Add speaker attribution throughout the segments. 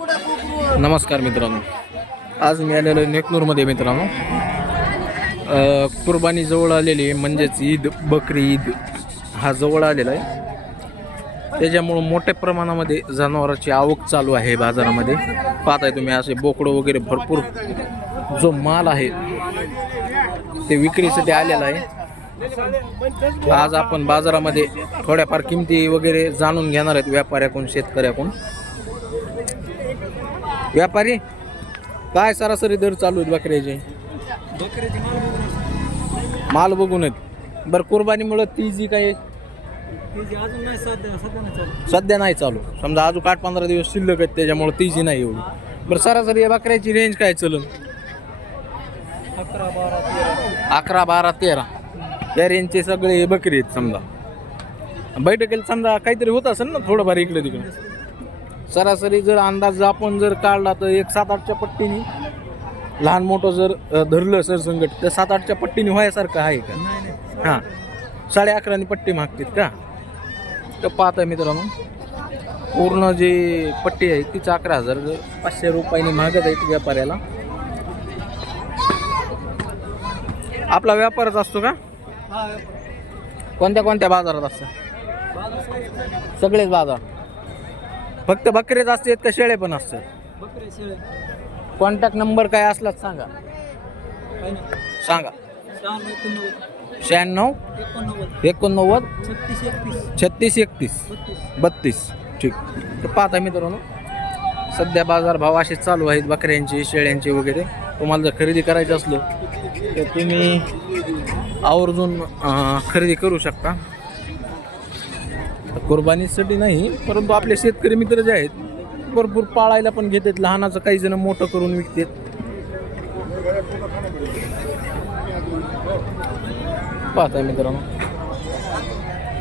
Speaker 1: नमस्कार मित्रांनो. आज मी आलेलो आहे नेकनूरमध्ये मित्रांनो. कुर्बानी जवळ आलेली आहे म्हणजेच ईद बकरी ईद. हा जवळ आलेला आहे. त्याच्यामुळं मोठ्या प्रमाणामध्ये जनावरांची आवक चालू आहे बाजारामध्ये. पाहताय तुम्ही असे बोकडं वगैरे भरपूर जो माल आहे ते विक्रीसाठी आलेला आहे. आज आपण बाजारामध्ये थोड्याफार किमती वगैरे जाणून घेणार आहेत व्यापाऱ्याकडून शेतकऱ्याकडून. व्यापारी काय सरासरी दर चालू आहेत बकऱ्याचे? माल बघून आहेत. बरं कुर्बानीमुळं ती जी काही सध्या नाही चालू. समजा अजून आठ पंधरा दिवस शिल्लक आहेत त्याच्यामुळे ती जी नाही एवढी. बरं सरासरी या बकऱ्याची रेंज काय चलन? अकरा बारा तेरा. या रेंजचे सगळे बकरी आहेत समजा. बैठकीला समजा काहीतरी होत असेल ना थोडंफार इकडे तिकडे. सरासरी जर अंदाज आपण जर काढला तर एक सात आठच्या पट्टीने लहान मोठं जर धरलं सरसंकट तर सात आठच्या पट्टीने व्हायसारखं आहे का? हां. साडे अकरानी पट्टी मागतात का? तर पाहता मित्रांनो. पूर्ण जी पट्टी आहे तीच अकरा हजार पाचशे रुपयांनी मागत आहेत व्यापाऱ्याला. आपला व्यापारच असतो का? कोणत्या कोणत्या बाजारात असतं? सगळेच बाजार. फक्त बकरेच असतात का शेळे पण असतात? कॉन्टॅक्ट नंबर काय असलाच सांगा. सांगा. शहाण्णव एकोणनव्वद. छत्तीस एकतीस. बत्तीस. ठीक. तर पाहता मित्रांनो सध्या बाजार भाव असे चालू आहेत बकऱ्यांचे शेळ्यांचे वगैरे. तुम्हाला जर खरेदी करायचं असलं तर तुम्ही आवर्जून अं, खरेदी करू शकता. कुर्बानीसाठी नाही परंतु आपले शेतकरी मित्र जे आहेत भरपूर पाळायला पण घेतात. लहानाचं काही जण मोठं करून विकतात. पाहताय मित्रांनो.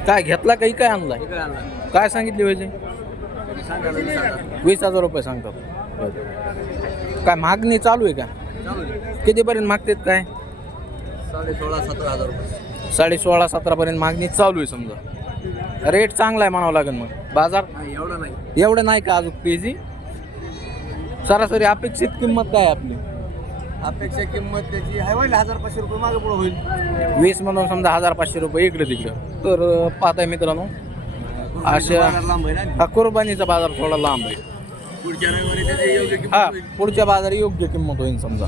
Speaker 1: काय घेतला काही काय आणलाय? काय सांगितले पाहिजे वीस हजार रुपये सांगतात. काय मागणी चालू आहे का? कितीपर्यंत मागतात काय?
Speaker 2: साडे सोळा सतरा हजार रुपये.
Speaker 1: साडे सोळा सतरापर्यंत मागणी चालू आहे समजा. रेट चांगला आहे म्हणावं लागेल मग. बाजार?
Speaker 2: नाही एवढं नाही.
Speaker 1: एवढं नाही का अजून पेजी सरासरी अपेक्षित किंमत काय आहे आपली?
Speaker 2: अपेक्षा किंमत त्याची आहे होईल हजार पाचशे रुपये मागे पुढे होईल.
Speaker 1: वीस मधून समजा हजार पाचशे रुपये इकडे तिकडं. तर अं, पाहताय मित्रांनो अशा
Speaker 2: बाजार लांब आहे ना?
Speaker 1: हा कुर्बानीचा बाजार थोडा लांब आहे.
Speaker 2: पुढच्या रविवारी त्याची योग्य किंमत
Speaker 1: हा
Speaker 2: होईल.
Speaker 1: पुढच्या बाजार योग्य किंमत होईल समजा.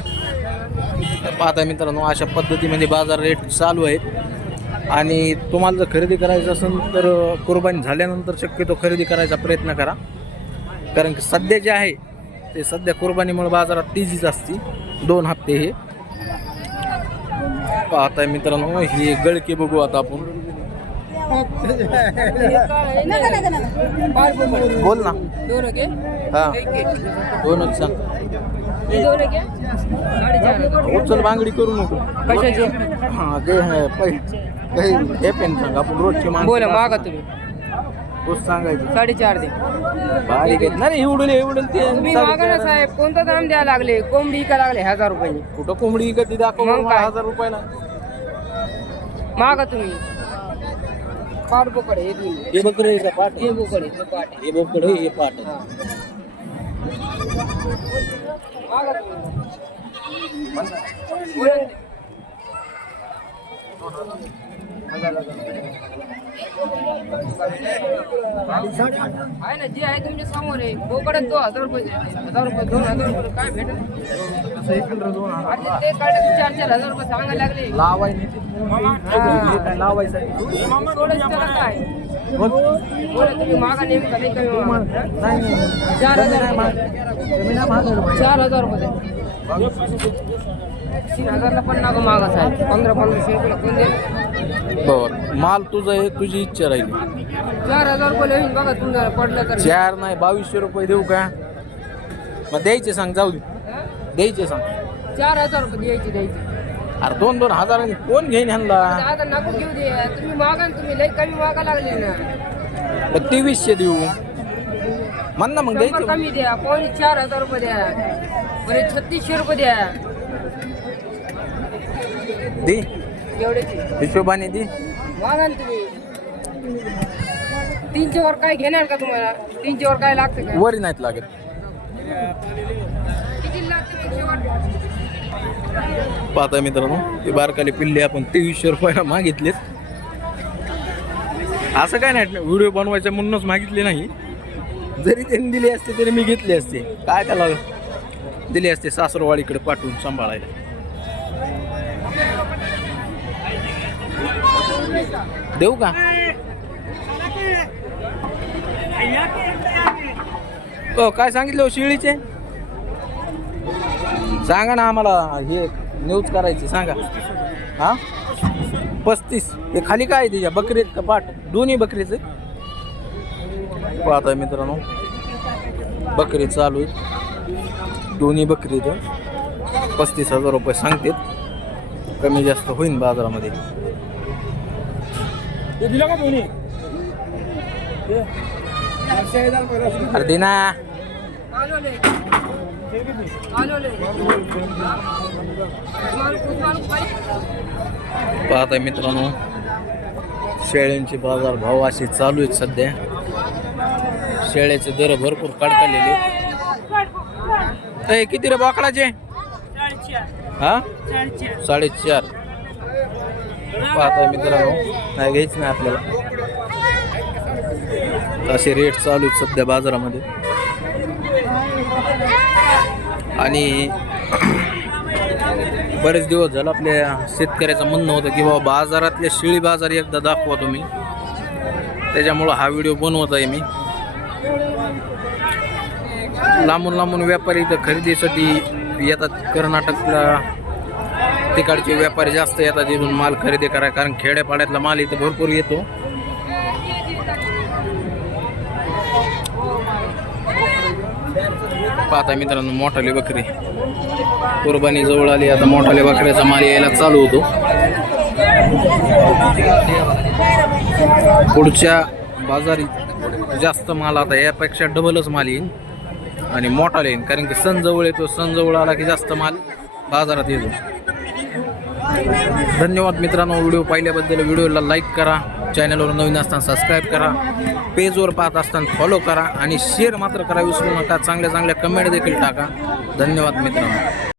Speaker 1: तर पाहताय मित्रांनो अशा पद्धतीमध्ये बाजार रेट चालू आहेत. आणि तुम्हाला जर खरेदी करायचं असेल तर कुर्बानी झाल्यानंतर शक्यतो खरेदी करायचा प्रयत्न करा. कारण की सध्या जे आहे ते सध्या कुर्बानीमुळे बाजारात तेजीच असते. दोन हप्ते हे. पाहताय मित्रांनो हे गळके बघू आता आपण. बोल ना.
Speaker 3: दोन
Speaker 1: हा. दोनच सांग. उचल बांगडी करू नको.
Speaker 3: कशाचे?
Speaker 1: हा ते हे पै काही हे पेन सांग आपण रोजची माणसं
Speaker 3: बोला मागा तुम्ही.
Speaker 1: तोच सांगायचं.
Speaker 3: साडेचार दे.
Speaker 1: बारीक आहेत. नाही एवढं एवढं ते
Speaker 3: तुम्ही मागा ना साहेब. कोणतं दाम द्यायला लागले? कोंबडी का लागले हजार रुपये.
Speaker 1: कुठं कोंबडी कधी दाखव
Speaker 3: मग काय?
Speaker 1: हजार रुपयाला.
Speaker 3: मागा तुम्ही. पाठ बोकड हे दोन
Speaker 1: हे बकरे का पाट?
Speaker 3: हे बोकड हे पाठ
Speaker 1: हे बोकड हे पाट
Speaker 3: हा. मागा तुम्ही आहे ना जे आहे तुमच्यासमोर आहे. बोकड दोन हजार रुपये. हजार रुपये दोन हजार रुपये काय भेटेल आणि ते चार चार हजार रुपये सांगायला लागले.
Speaker 1: लावाय
Speaker 3: त्याला काय? चार हजार रुपये. चार हजार रुपये. दे. तीन हजारला पण नागं आहे पंधरा पंधराशे रुपये कोण दे
Speaker 1: बर. माल तुझं आहे तुझी इच्छा राहिली.
Speaker 3: चार हजार रुपये होईल बघा तुम्हाला पडलं तर.
Speaker 1: चार नाही बावीसशे रुपये देऊ का? मग द्यायचे सांग जाऊ दे. द्यायचे सांग.
Speaker 3: चार हजार रुपये द्यायची द्यायची.
Speaker 1: अरे दोन दोन हजारांनी कोण घेईन ह्यांना?
Speaker 3: आता नको घेऊ दे. तुम्ही मागा ना तुम्ही. लई कमी मागा लागले ना.
Speaker 1: मग तेवीसशे देऊ. म्हण ना मग
Speaker 3: शंभर
Speaker 1: द्यायचे.
Speaker 3: कमी द्या. कोणी चार हज़ार रुपये द्या. छत्तीसशे रुपये द्या.
Speaker 1: दे.
Speaker 3: एवढे
Speaker 1: हिशोबाने दे.
Speaker 3: मागा ना तुम्ही. तीनशे वर काय घेणार का तुम्हाला? तीनशे वर काय लागतं का?
Speaker 1: वरी नाहीत लागत.
Speaker 3: किती लागते मग शेवट
Speaker 1: पाहता मित्रांनो ते बारकाले पिल्ले आपण तेवीसशे रुपयाला मागितलेत. असं काय नाही व्हिडिओ बनवायचा म्हणूनच मागितले नाही. जरी त्यांनी दिली असते तरी मी घेतली असते. काय त्याला दिली असते सासरवाडीकडे पाठवून सांभाळायला. देऊ का? हो काय सांगितलं हो शिळीचे? सांगा ना आम्हाला हे न्यूज करायची सांगा. हा? पस्तीस. हे खाली काय आहे त्याच्या बकरीत का पाठ? दोन्ही बकरीचे? पाहताय मित्रांनो. बकरी चालू आहे दोन्ही बकरी पस्तीस हजार रुपये सांगतात. कमी जास्त होईन बाजारामध्ये. अरे दे ना
Speaker 3: आलो
Speaker 1: पाहताय मित्रांनो शेळ्यांचे बाजार भाव असे चालू आहेत सध्या. शेळ्याचे दर भरपूर कडकडलेले. किती रे बोकडाचे? हा? साडेचार. पाहताय मित्रांनो नाही घ्यायच नाही आपल्याला. असे रेट चालू आहेत सध्या बाजारामध्ये. आणि बरेच दिवस झालं आपल्या शेतकऱ्याचं म्हणणं होतं की बाबा बाजारातले शेळी बाजार एकदा दाखवा तुम्ही. त्याच्यामुळं हा व्हिडिओ बनवत आहे मी. लांबून लांबून व्यापारी इथं खरेदीसाठी येतात. कर्नाटकला तिकडचे व्यापारी जास्त येतात इथून माल खरेदी करा कारण खेड्यापाड्यातला माल इथं भरपूर येतो. पाहता मित्रांनो मोठाले बकरी. कुर्बानी जवळ आली आता मोठाले बकऱ्याचा माल यायला चालू होतो. पुढच्या बाजारीत जास्त माल आता यापेक्षा डबलच माल येईल आणि मोठा येईल कारण की सण जवळ येतो सण जवळ आला की जास्त माल बाजारात येतो. धन्यवाद मित्रांनो व्हिडिओ पाहिल्याबद्दल व्हिडिओला लाईक करा चॅनलवर नवीन असताना सबस्क्राईब करा. पेजवर पाहत असताना फॉलो करा आणि शेअर मात्र करा विसरू नका. चांगल्या चांगल्या कमेंट देखील टाका. धन्यवाद मित्रांनो.